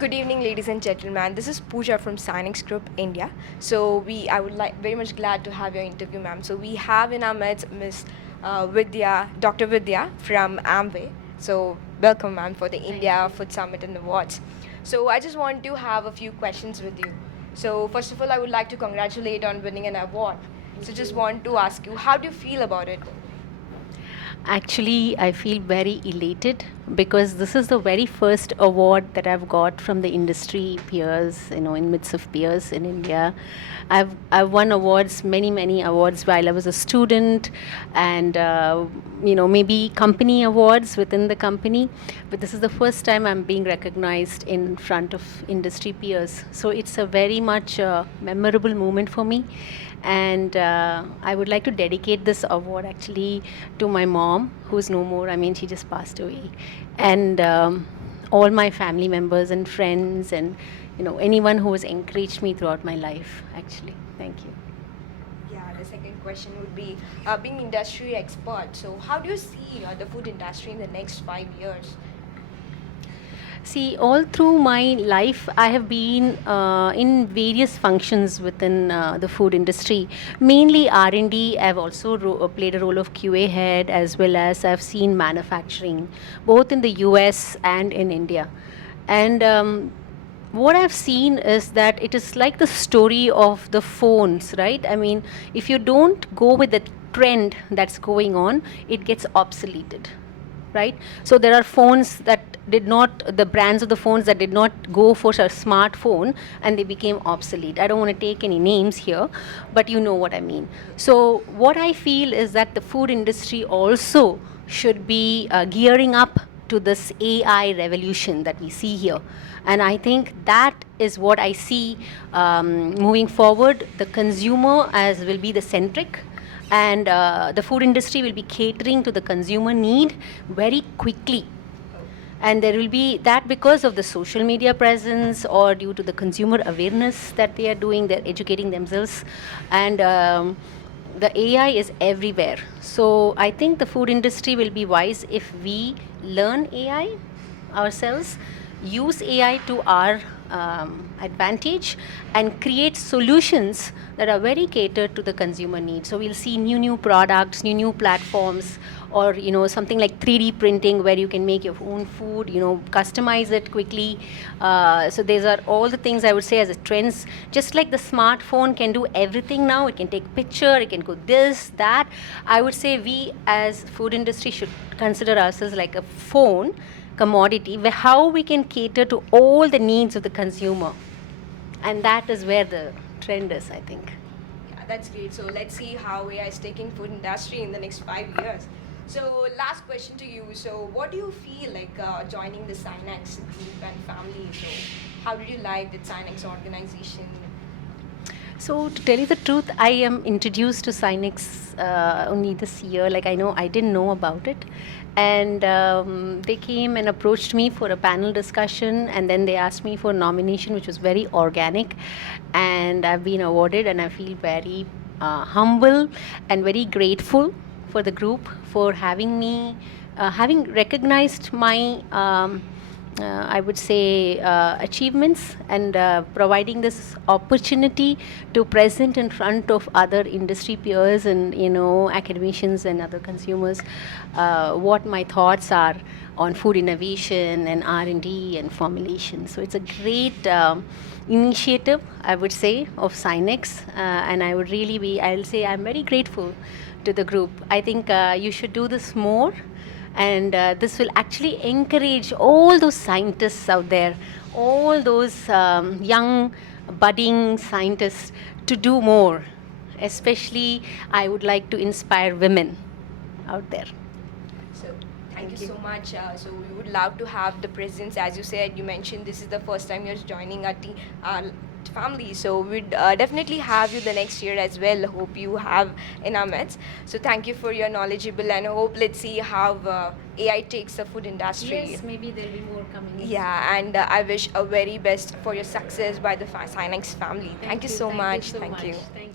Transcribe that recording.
Good evening, ladies and gentlemen. This is Pooja from Sinex Group India. I would like very much glad to have your interview, ma'am. So, we have in our midst Miss Vidya, Dr. Vidya from Amway. So, welcome, ma'am, for the India Food Summit and Awards. So, I just want to have a few questions with you. So, first of all, I would like to congratulate on winning an award. So, just want to ask you, how do you feel about it? Actually, I feel very elated because this is the very first award that I've got from the industry peers, in midst of peers in India. I've won awards, many awards while I was a student, and maybe company awards within the company. But this is the first time I'm being recognized in front of industry peers. So it's a very much memorable moment for me, and I would like to dedicate this award actually to my mom, who's no more. I mean, she just passed away, and all my family members and friends, and anyone who has encouraged me throughout my life. Actually, thank you. Yeah, the second question would be being industry expert. So, how do you see the food industry in the next 5 years? See, all through my life, I have been in various functions within the food industry. Mainly R&D. I've also played a role of QA head, as well as I've seen manufacturing, both in the US and in India. And what I've seen is that it is like the story of the phones, right? I mean, if you don't go with the trend that's going on, it gets obsoleted, right? So there are phones that did not, the brands of the phones that did not go for a smartphone, and they became obsolete. I don't want to take any names here, but you know what I mean. So what I feel is that the food industry also should be gearing up to this AI revolution that we see here. And I think that is what I see moving forward. The consumer as will be the centric, and the food industry will be catering to the consumer need very quickly. And there will be that because of the social media presence, or due to the consumer awareness that they are doing, they're educating themselves. And the AI is everywhere. So I think the food industry will be wise if we learn AI ourselves, use AI to our advantage, and create solutions that are very catered to the consumer needs. So we'll see new products, new platforms, or something like 3D printing, where you can make your own food, customize it quickly. So these are all the things I would say as a trends. Just like the smartphone can do everything now, it can take picture, it can go this, that. I would say we as food industry should consider ourselves like a phone commodity, where how we can cater to all the needs of the consumer. And that is where the trend is, I think. Yeah, that's great. So, let's see how AI is taking food industry in the next 5 years. So, last question to you. So, what do you feel like joining the Sinex group and family? So, how did you like the Sinex organization? So to tell you the truth, I am introduced to Sinex only this year. Like, I didn't know about it, and they came and approached me for a panel discussion, and then they asked me for nomination, which was very organic, and I've been awarded, and I feel very humble and very grateful for the group for having me, having recognized my. I would say, achievements, and providing this opportunity to present in front of other industry peers and academicians and other consumers what my thoughts are on food innovation and R&D and formulation. So it's a great initiative, I would say, of Sinex, and I'll say I'm very grateful to the group. I think you should do this more, and this will actually encourage all those scientists out there, all those young budding scientists to do more. Especially, I would like to inspire women out there. So, thank you so much. So, we would love to have the presence. As you said, you mentioned this is the first time you're joining our family. So, we'd definitely have you the next year as well. Hope you have in our midst. So, thank you for your knowledgeable, and hope let's see how AI takes the food industry. Yes, maybe there'll be more coming. Yeah, and I wish a very best for your success by the Sinex family. Thank you so much. Thank you. Thank